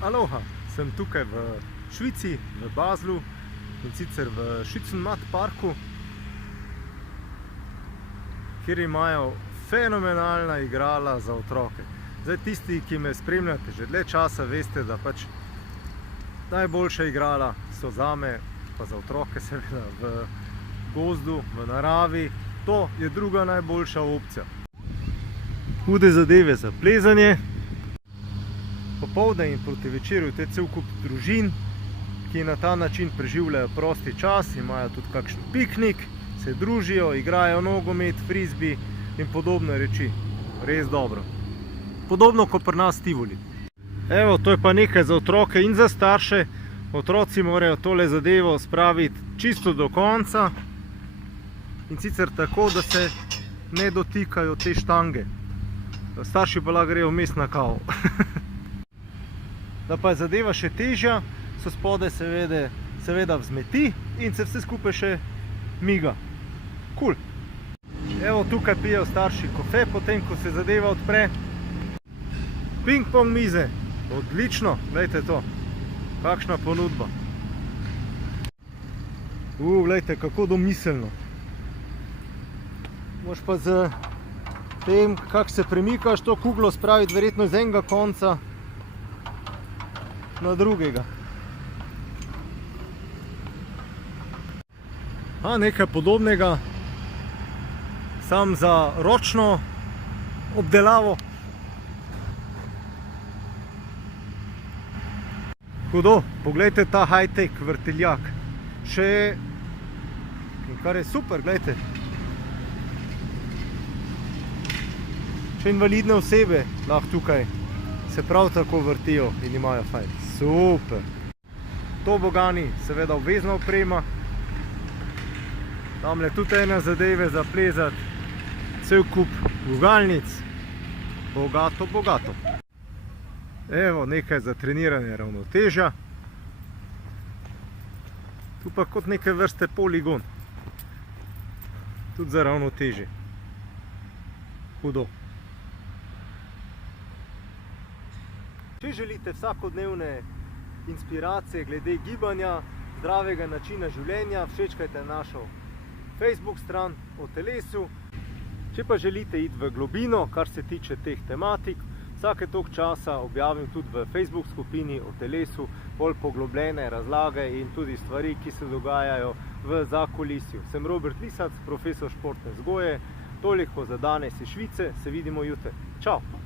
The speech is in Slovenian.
Aloha, sem tukaj v Švici, v Baslu, in sicer v Schützenmatt parku, kjer imajo fenomenalna igrala za otroke. Zdaj, tisti, ki me spremljate že dlje časa, veste, da pač najboljša igrala so zame, pa za otroke seveda, v gozdu, v naravi. To je druga najboljša opcija. Hude zadeve za plezanje. Popoldne in proti večeru je cel kup družin, ki na ta način preživljajo prosti čas, imajo tudi kakšen piknik, se družijo, igrajo nogomet, frisbee in podobne reči. Res dobro. Podobno kot pri nas Tivoli. Evo, to je pa nekaj za otroke in za starše. Otroci morajo tole zadevo spraviti čisto do konca, in sicer tako, da se ne dotikajo te štange. Starši pa lahko grejo vmes na kavo. Da pa je zadeva še težja, so spodaj seveda vzmeti in se vse skupaj še miga. Cool. Evo, tukaj pijejo starši kafe, potem ko se zadeva odpre. Ping-pong mize. Odlično, glejte to. Kakšna ponudba. Glejte, kako domiselno. Moš pa z tem, kako se premikaš, to kuglo spraviti verjetno iz enega konca na drugega. Nekaj podobnega, sam za ročno obdelavo. Hudo, poglejte ta high-tech vrteljak. Še, kar je super, gledajte. Še invalidne osebe lahko tukaj se prav tako vrtijo in imajo fajn. Super. Tobogani, seveda obvezna oprema. Tamle tudi ene zadeve za plezati. Cel kup gugalnic. Bogato, bogato. Evo, nekaj za treniranje ravnotežja. Tu pa kot neke vrste poligon. Tudi za ravnotežje. Hudo. Če želite vsakodnevne inspiracije glede gibanja, zdravega načina življenja, všečkajte našo Facebook stran o telesu. Če pa želite iti v globino, kar se tiče teh tematik, vsake toliko časa objavim tudi v Facebook skupini o telesu bolj poglobljene razlage in tudi stvari, ki se dogajajo v zakulisju. Sem Robert Lisac, profesor športne vzgoje. Toliko za danes iz Švice, se vidimo jutri. Čau!